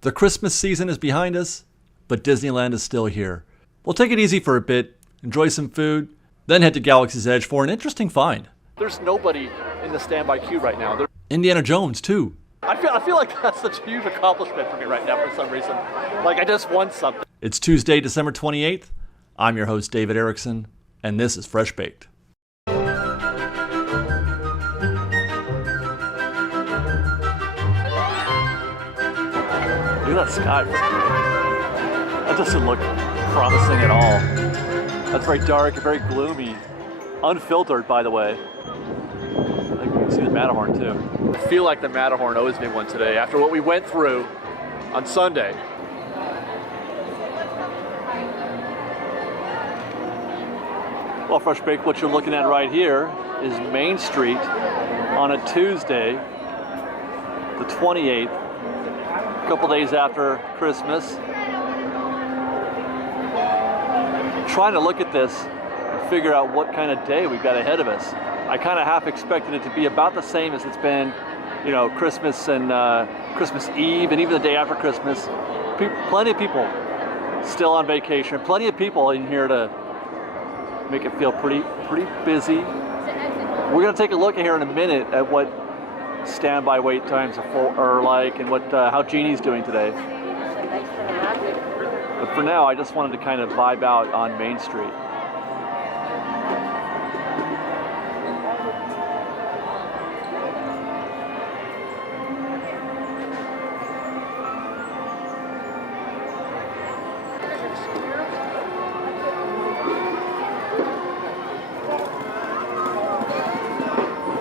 The Christmas season is behind us, but Disneyland is still here. We'll take it easy for a bit, enjoy some food, then head to Galaxy's Edge for an interesting find. There's nobody in the standby queue right now. Indiana Jones, too. I feel like that's such a huge accomplishment for me right now for some reason. Like I just won something. It's Tuesday, December 28th. I'm your host, David Erickson, and this is Fresh Baked. Look at that sky. That doesn't look promising at all. That's very dark and very gloomy. Unfiltered, by the way. I think you can see the Matterhorn, too. I feel like the Matterhorn owes me one today after what we went through on Sunday. Well, Fresh Baked, what you're looking at right here is Main Street on a Tuesday, the 28th, a couple days after Christmas. Trying to look at this and figure out what kind of day we've got ahead of us. I kind of half expected it to be about the same as it's been, you know, Christmas and Christmas Eve and even the day after Christmas. Plenty of people still on vacation, plenty of people in here to make it feel pretty busy. We're going to take a look here in a minute at what standby wait times are like and what how Jeannie's doing today. But for now, I just wanted to kind of vibe out on Main Street.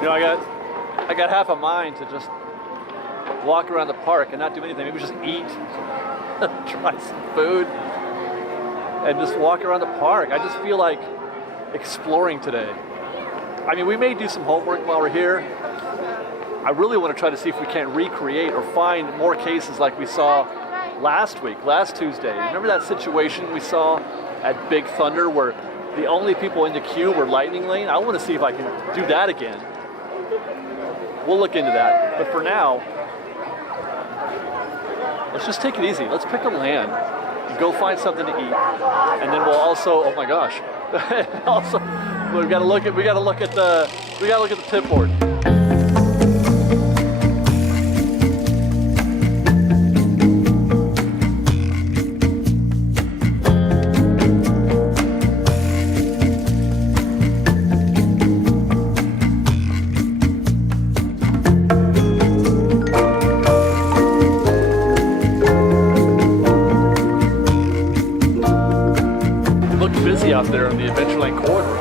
You know, I got half a mind to just walk around the park and not do anything. Maybe just eat, try some food, and just walk around the park. I just feel like exploring today. I mean, we may do some homework while we're here. I really want to try to see if we can't recreate or find more cases like we saw last Tuesday. Remember that situation we saw at Big Thunder where the only people in the queue were Lightning Lane? I want to see if I can do that again. We'll look into that. But for now, let's just take it easy. Let's pick a land and go find something to eat. And then we'll also, oh my gosh. Also, we gotta look at the tip board. Out there on the Adventureland corridor,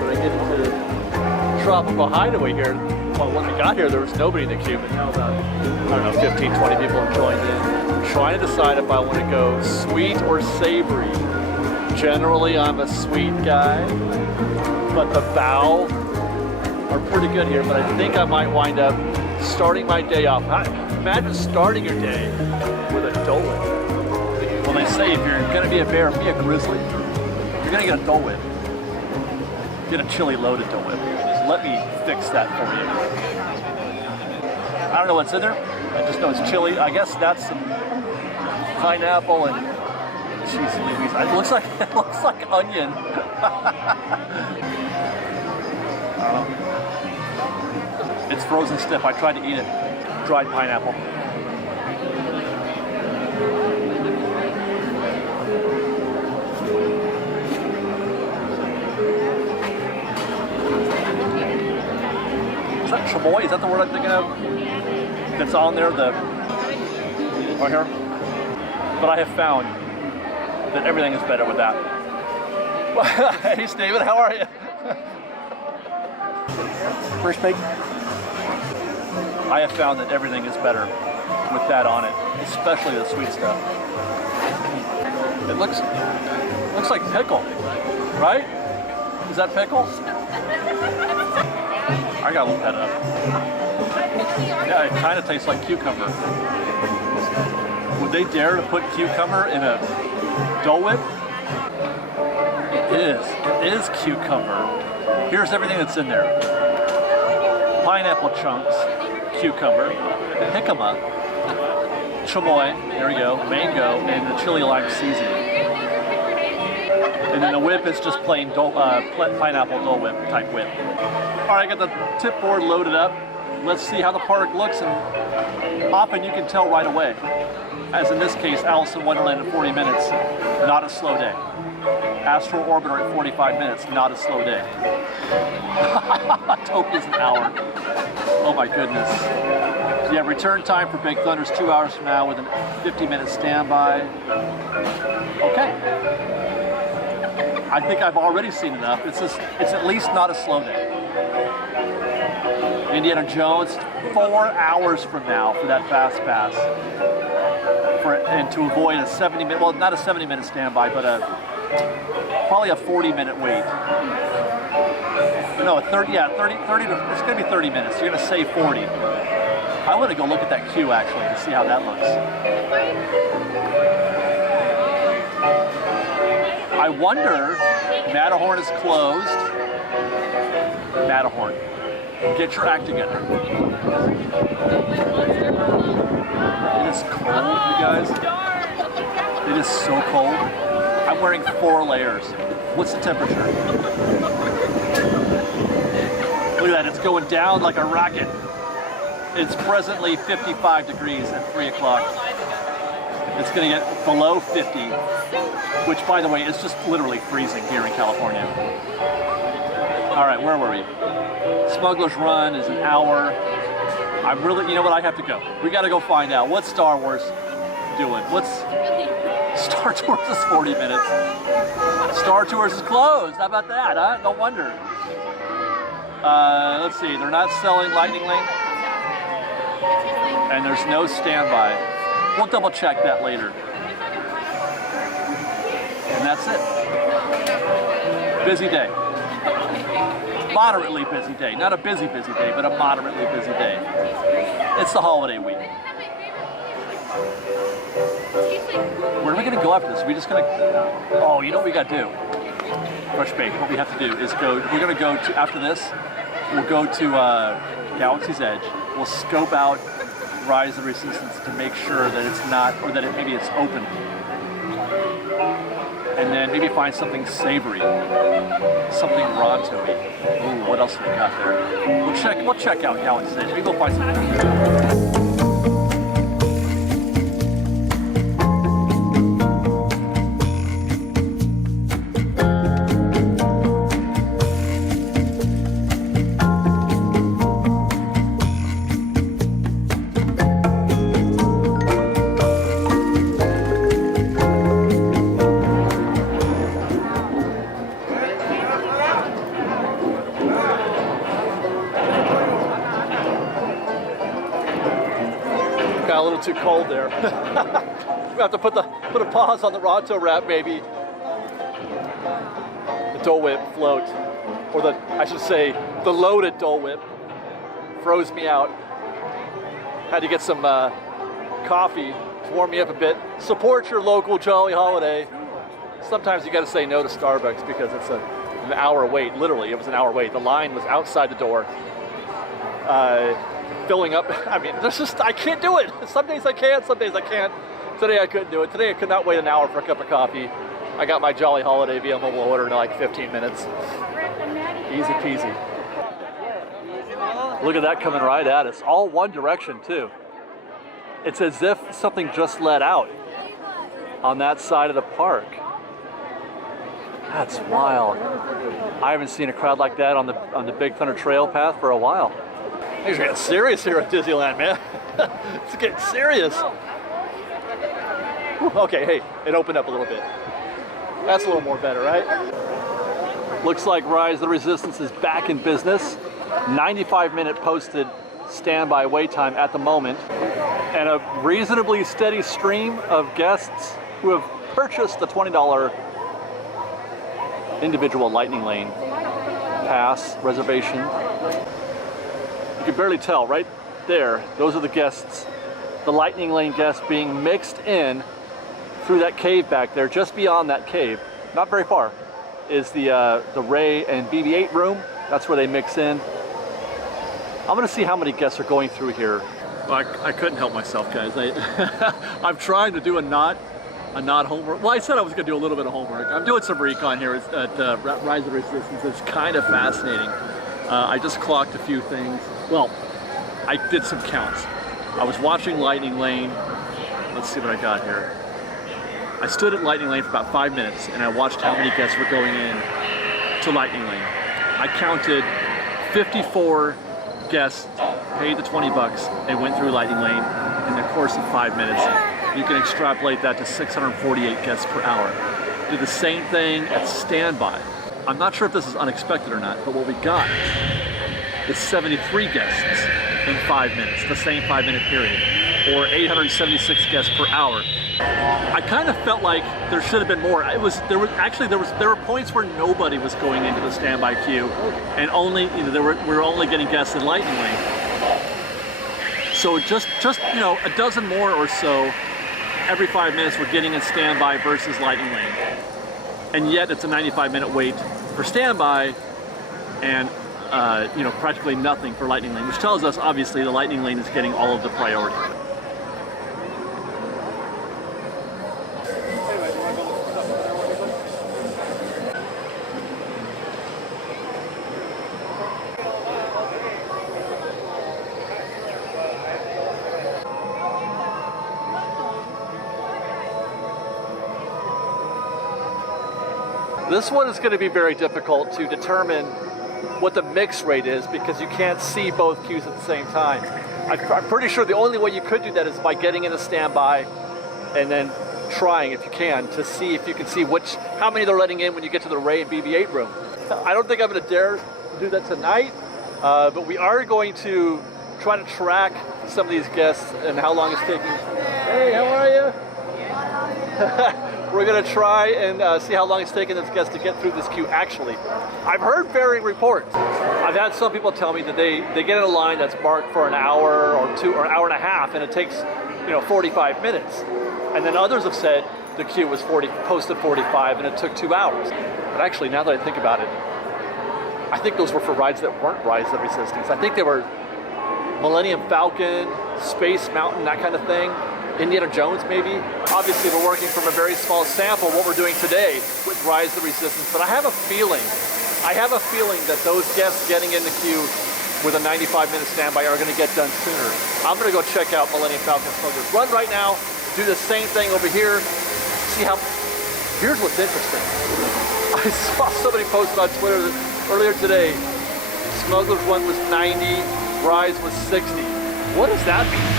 but I get into Tropical Hideaway here. Well, when we got here, there was nobody in the queue, but now about, I don't know, 15, 20 people have joined in. I'm trying to decide if I want to go sweet or savory. Generally, I'm a sweet guy, but the Bao are pretty good here, but I think I might wind up starting my day off. Imagine starting your day with a Dole Whip. Well, they say if you're going to be a bear, be a grizzly. You're gonna get a Dole Whip. Get a chili loaded Dole Whip. Just let me fix that for you. I don't know what's in there. I just know it's chili. I guess that's some pineapple and cheese. It looks like onion. It's frozen stiff. I tried to eat it. Dried pineapple. Is that chamoy? Is that the word I'm thinking of? That's on there, right here. But I have found that everything is better with that. Hey, Steven, how are you? Fresh Baked. I have found that everything is better with that on it, especially the sweet stuff. It looks like pickle, right? Is that pickle? I gotta look that up. Yeah, it kind of tastes like cucumber. Would they dare to put cucumber in a Dole Whip? It is cucumber. Here's everything that's in there. Pineapple chunks, cucumber, jicama, chamoy, there we go, mango, and the chili lime seasoning. And then the whip is just plain pineapple Dole Whip type whip. All right, I got the tip board loaded up. Let's see how the park looks, and often you can tell right away. As in this case, Alice in Wonderland in 40 minutes, not a slow day. Astral Orbiter at 45 minutes, not a slow day. Topia's an hour. Oh my goodness. So yeah, return time for Big Thunder's 2 hours from now with a 50-minute standby. Okay. I think I've already seen enough. It's at least not a slow day. Indiana Jones, 4 hours from now for that fast pass. And to avoid a 70-minute, well, not a 70-minute standby, but probably a 40-minute wait. No, 30 to, it's going to be 30 minutes. You're going to save 40. I want to go look at that queue, actually, to see how that looks. I wonder, Matterhorn is closed. Matterhorn, get your act together. It is cold, you guys. It is so cold. I'm wearing 4 layers. What's the temperature? Look at that, it's going down like a rocket. It's presently 55 degrees at 3 o'clock. It's gonna get below 50, which by the way, is just literally freezing here in California. All right, where were we? Smugglers Run is an hour. I'm really, you know what, I have to go. We gotta go find out. What's Star Wars doing? What's Star Tours is 40 minutes. Star Tours is closed. How about that, huh? No wonder. Let's see, they're not selling Lightning Lane. And there's no standby. We'll double check that later. And that's it. Busy day. Moderately busy day. Not a busy day, but a moderately busy day. It's the holiday week. Where are we gonna go after this? Are we just gonna, oh, you know what we gotta do? Fresh Bake, what we have to do is we're gonna go to, after this, we'll go to Galaxy's Edge. We'll scope out Rise of Resistance to make sure that it's not, or that maybe it's open. And then maybe find something savory, something Ronto-y. Ooh, what else have we got there? We'll check out Galaxy's Edge. Maybe we'll find something there. A little too cold there. We have to put a pause on the Ronto wrap, maybe. The Dole Whip float, or I should say, the loaded Dole Whip froze me out. Had to get some coffee to warm me up a bit. Support your local jolly holiday. Sometimes you got to say no to Starbucks because it's an hour wait. Literally, it was an hour wait. The line was outside the door. Filling up. I mean, I can't do it. Some days I can, some days I can't. Today I couldn't do it. Today I could not wait an hour for a cup of coffee. I got my Jolly Holiday via mobile order in like 15 minutes. Easy peasy. Look at that coming right at us. All one direction too. It's as if something just let out on that side of the park. That's wild. I haven't seen a crowd like that on the Big Thunder Trail path for a while. Things are getting serious here at Disneyland, man. It's getting serious. Whew, okay, hey, it opened up a little bit. That's a little more better, right? Looks like Rise of the Resistance is back in business. 95-minute posted standby wait time at the moment. And a reasonably steady stream of guests who have purchased the $20 individual Lightning Lane pass reservation. You can barely tell right there, those are the guests, the Lightning Lane guests being mixed in through that cave back there. Just beyond that cave, not very far, is the Ray and BB-8 room. That's where they mix in. I'm gonna see how many guests are going through here. I couldn't help myself, guys. I'm trying to do a not homework. Well, I said I was going to do a little bit of homework. I'm doing some recon here at Rise of Resistance. It's kind of fascinating. I just clocked a few things. Well, I did some counts. I was watching Lightning Lane. Let's see what I got here. I stood at Lightning Lane for about 5 minutes and I watched how many guests were going in to Lightning Lane. I counted 54 guests paid the 20 bucks and went through Lightning Lane in the course of 5 minutes. You can extrapolate that to 648 guests per hour. Do the same thing at Standby. I'm not sure if this is unexpected or not, but what we got is 73 guests in 5 minutes, the same 5 minute period, or 876 guests per hour. I kind of felt like there should have been more. There were points where nobody was going into the standby queue, and only we were only getting guests in Lightning Lane. So just a dozen more or so every 5 minutes we're getting in standby versus Lightning Lane, and yet it's a 95-minute wait for standby, and practically nothing for Lightning Lane, which tells us obviously the Lightning Lane is getting all of the priority. This one is going to be very difficult to determine what the mix rate is because you can't see both queues at the same time. I'm pretty sure the only way you could do that is by getting in a standby and then trying, if you can, to see if you can see how many they're letting in when you get to the Ray and BB-8 room. I don't think I'm going to dare do that tonight, but we are going to try to track some of these guests and how long it's taking. Hey, how are you? We're going to try and see how long it's taking this guest to get through this queue actually. I've heard varying reports. I've had some people tell me that they get in a line that's marked for an hour or two or an hour and a half and it takes 45 minutes. And then others have said the queue was posted 45 and it took 2 hours. But actually, now that I think about it, I think those were for rides that weren't Rise of Resistance. I think they were Millennium Falcon, Space Mountain, that kind of thing. Indiana Jones, maybe. Obviously, we're working from a very small sample of what we're doing today with Rise of Resistance, but I have a feeling that those guests getting in the queue with a 95-minute standby are going to get done sooner. I'm going to go check out Millennium Falcon Smugglers Run right now, do the same thing over here, see how. Here's what's interesting. I saw somebody post on Twitter earlier today, Smugglers Run was 90, Rise was 60. What does that mean?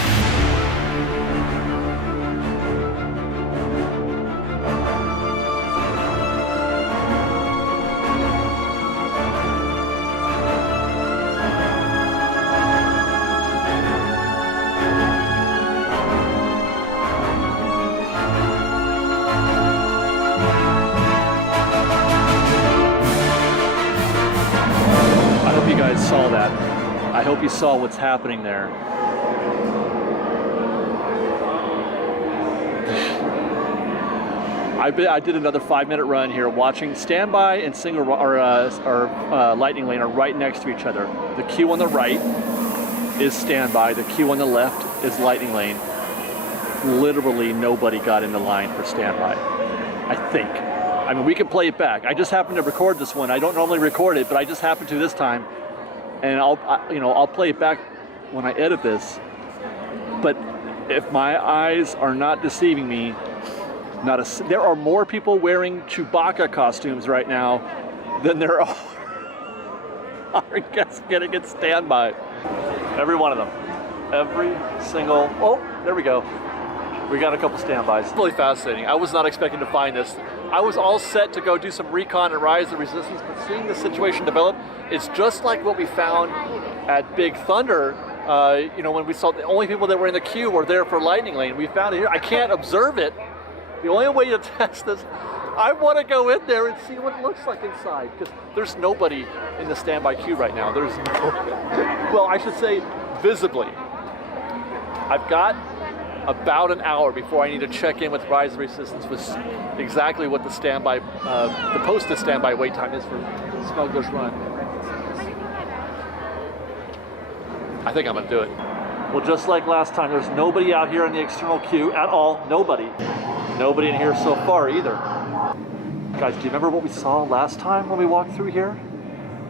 Saw that. I hope you saw what's happening there. I did another 5-minute run here, watching standby and single Lightning Lane are right next to each other. The queue on the right is standby. The queue on the left is Lightning Lane. Literally nobody got in the line for standby. I think. I mean, we can play it back. I just happened to record this one. I don't normally record it, but I just happened to this time. And I'll play it back when I edit this. But if my eyes are not deceiving me, there are more people wearing Chewbacca costumes right now than there are guests getting at standby. Every one of them. Every single. Oh, there we go. We got a couple standbys. It's really fascinating. I was not expecting to find this. I was all set to go do some recon and Rise of Resistance, but seeing the situation develop, it's just like what we found at Big Thunder. When we saw the only people that were in the queue were there for Lightning Lane. We found it here. I can't observe it. The only way to test this, I want to go in there and see what it looks like inside, because there's nobody in the standby queue right now. There's well, I should say visibly. I've got about an hour before I need to check in with Rise of Resistance with exactly what the standby, the posted standby wait time is for Smugglers Run. I think I'm gonna do it. Well, just like last time, there's nobody out here in the external queue at all. Nobody. Nobody in here so far either. Guys, do you remember what we saw last time when we walked through here?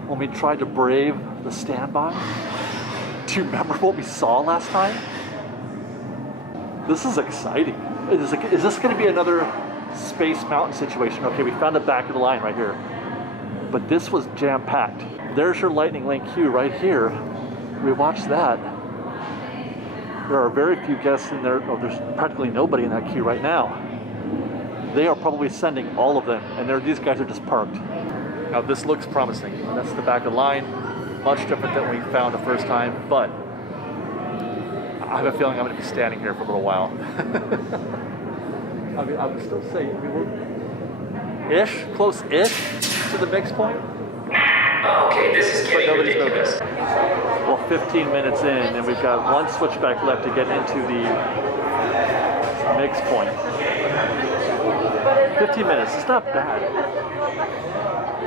When we tried to brave the standby? Do you remember what we saw last time? This is exciting. Is this going to be another Space Mountain situation? Okay, we found the back of the line right here. But this was jam-packed. There's your Lightning Lane queue right here. We watched that. There are very few guests in there. Oh, there's practically nobody in that queue right now. They are probably sending all of them, and these guys are just parked. Now this looks promising. That's the back of the line. Much different than we found the first time, but I have a feeling I'm going to be standing here for a little while. I mean, I would still say, we're close-ish to the mix point. Okay, this is getting ridiculous. Well, 15 minutes in, and we've got one switchback left to get into the mix point. 15 minutes, it's not bad.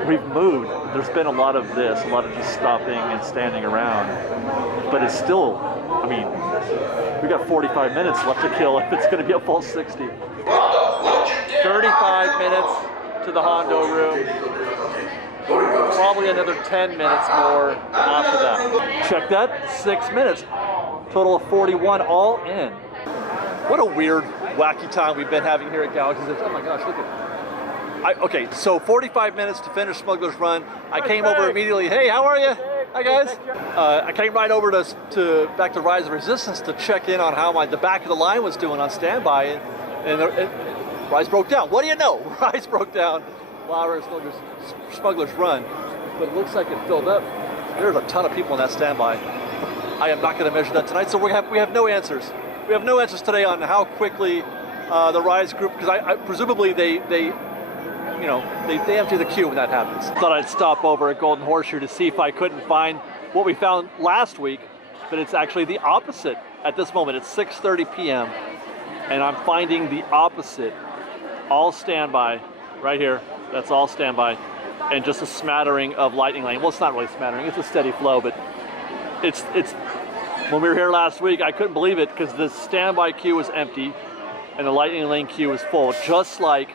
We've moved. There's been a lot of this, a lot of just stopping and standing around. But it's still, I mean, we got 45 minutes left to kill if it's going to be a full 60. 35 minutes to the Hondo room. Probably another 10 minutes more after that. Check that, 6 minutes. Total of 41 all in. What a weird, wacky time we've been having here at Galaxy's Edge. Oh my gosh, look at it. Okay, so 45 minutes to finish Smugglers Run. I came over immediately. Hey, how are you? Hi guys. I came right over back to Rise of Resistance to check in on how the back of the line was doing on standby, and Rise broke down. What do you know? Rise broke down while we were Smugglers Run, but it looks like it filled up. There's a ton of people in that standby. I am not going to measure that tonight, so we have no answers. We have no answers today on how quickly the Rise group, because I presumably they empty the queue when that happens. Thought I'd stop over at Golden Horseshoe to see if I couldn't find what we found last week, but it's actually the opposite at this moment. It's 6:30 p.m. and I'm finding the opposite. All standby right here. That's all standby, and just a smattering of Lightning Lane. Well, it's not really smattering. It's a steady flow, but it's. When we were here last week, I couldn't believe it because the standby queue was empty, and the Lightning Lane queue was full, just like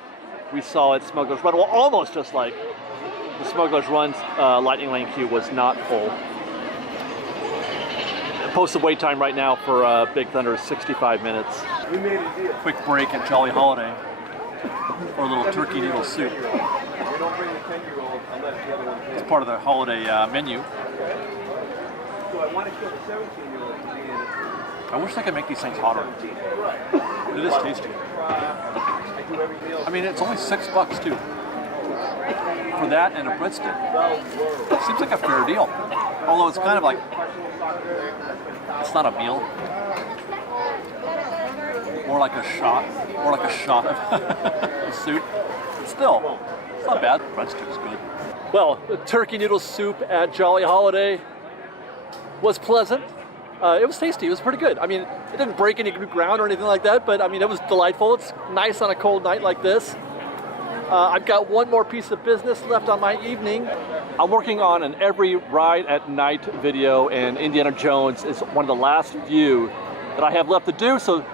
we saw at Smugglers Run. Well, almost just like the Smugglers Run's Lightning Lane queue was not full. Posted wait time right now for Big Thunder is 65 minutes. We made a deal. Quick break at Jolly Holiday for a little turkey noodle soup. It's part of the holiday menu. I wish I could make these things hotter. It is tasty. I mean, it's only $6 too. For that and a breadstick. It seems like a fair deal. Although it's kind of like, it's not a meal. More like a shot of soup. But still, it's not bad. Breadstick's good. Well, the turkey noodle soup at Jolly Holiday was pleasant. It was tasty. It was pretty good. I mean, it didn't break any ground or anything like that, but I mean, it was delightful. It's nice on a cold night like this. I've got one more piece of business left on my evening. I'm working on an every ride at night video, and Indiana Jones is one of the last few that I have left to do. So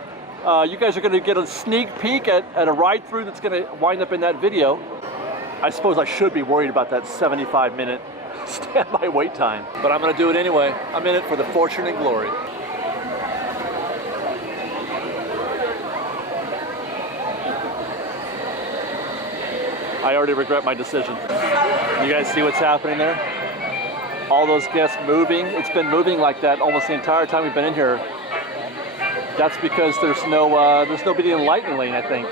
you guys are going to get a sneak peek at a ride through that's going to wind up in that video. I suppose I should be worried about that 75-minute standby wait time, but I'm going to do it anyway. I'm in it for the fortune and glory. I already regret my decision. You guys see what's happening there? All those guests moving. It's been moving like that almost the entire time we've been in here. That's because there's nobody in the Lightning Lane, I think.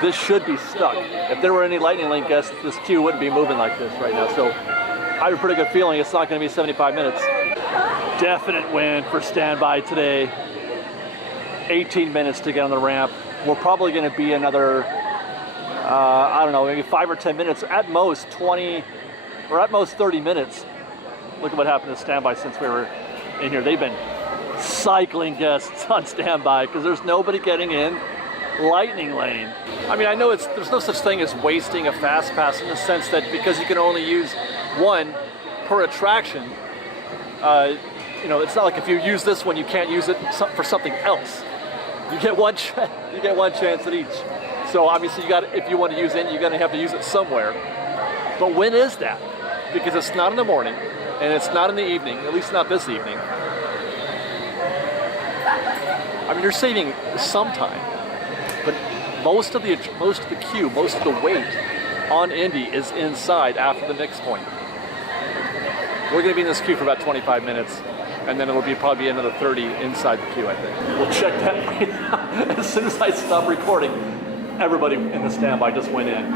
This should be stuck. If there were any Lightning Lane guests, this queue wouldn't be moving like this right now. So I have a pretty good feeling it's not going to be 75 minutes. Definite win for standby today. 18 minutes to get on the ramp. We're probably going to be another, I don't know, maybe 5 or 10 minutes, at most 20, or at most 30 minutes. Look at what happened to standby since we were in here. They've been cycling guests on standby because there's nobody getting in Lightning Lane. I mean, I know there's no such thing as wasting a fast pass in the sense that because you can only use one per attraction, you know, it's not like if you use this one, you can't use it for something else. You get one chance at each. So obviously, if you want to use it, you're going to have to use it somewhere. But when is that? Because it's not in the morning, and it's not in the evening. At least not this evening. I mean, you're saving some time, but most of the queue, most of the wait on Indy is inside after the mix point. We're going to be in this queue for about 25 minutes, and then it'll probably be another 30 inside the queue, I think. We'll check that right now. As soon as I stop recording, everybody in the standby just went in.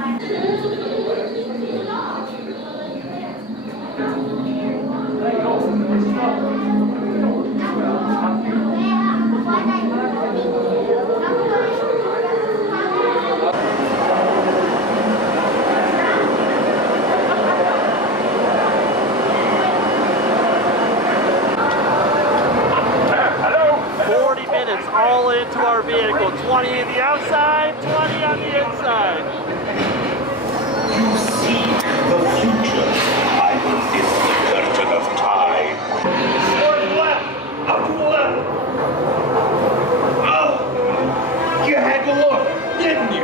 20 on the outside, 20 on the inside. You see the future. I will lift the curtain of time. One left. Up to the left. Oh, you had to look, didn't you?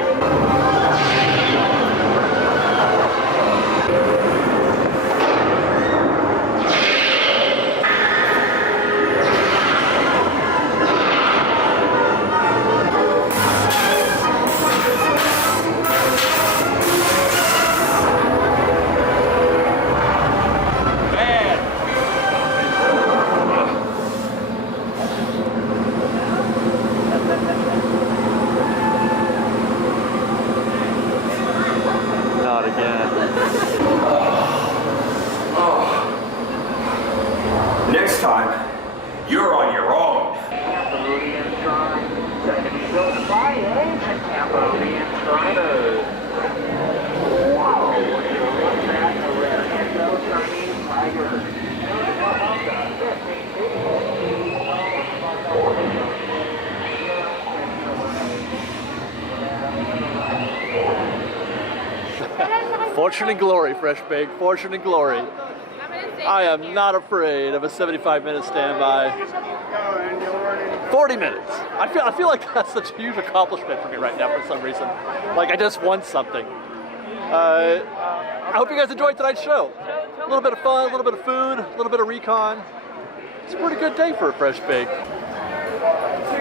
Next time, you're on your own. Fortune and glory, Fresh Baked. Fortune and glory. I am not afraid of a 75-minute standby. 40 minutes. I feel like that's such a huge accomplishment for me right now for some reason. Like I just won something. I hope you guys enjoyed tonight's show. A little bit of fun, a little bit of food, a little bit of recon. It's a pretty good day for a Fresh Bake.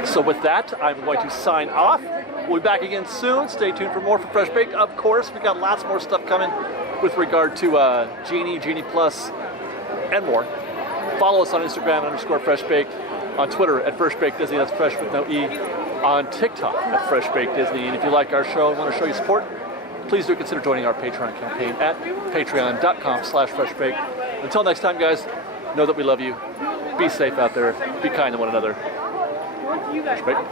So with that, I'm going to sign off. We'll be back again soon. Stay tuned for more for Fresh Baked. Of course, we got lots more stuff coming with regard to Genie Plus, and more. Follow us on Instagram @FreshBaked, on Twitter @FreshBakedDisney, that's fresh with no E, on TikTok @FreshBakedDisney. And if you like our show and want to show your support, please do consider joining our Patreon campaign at patreon.com/freshbaked. Until next time, guys, know that we love you. Be safe out there. Be kind to one another. Fresh Baked.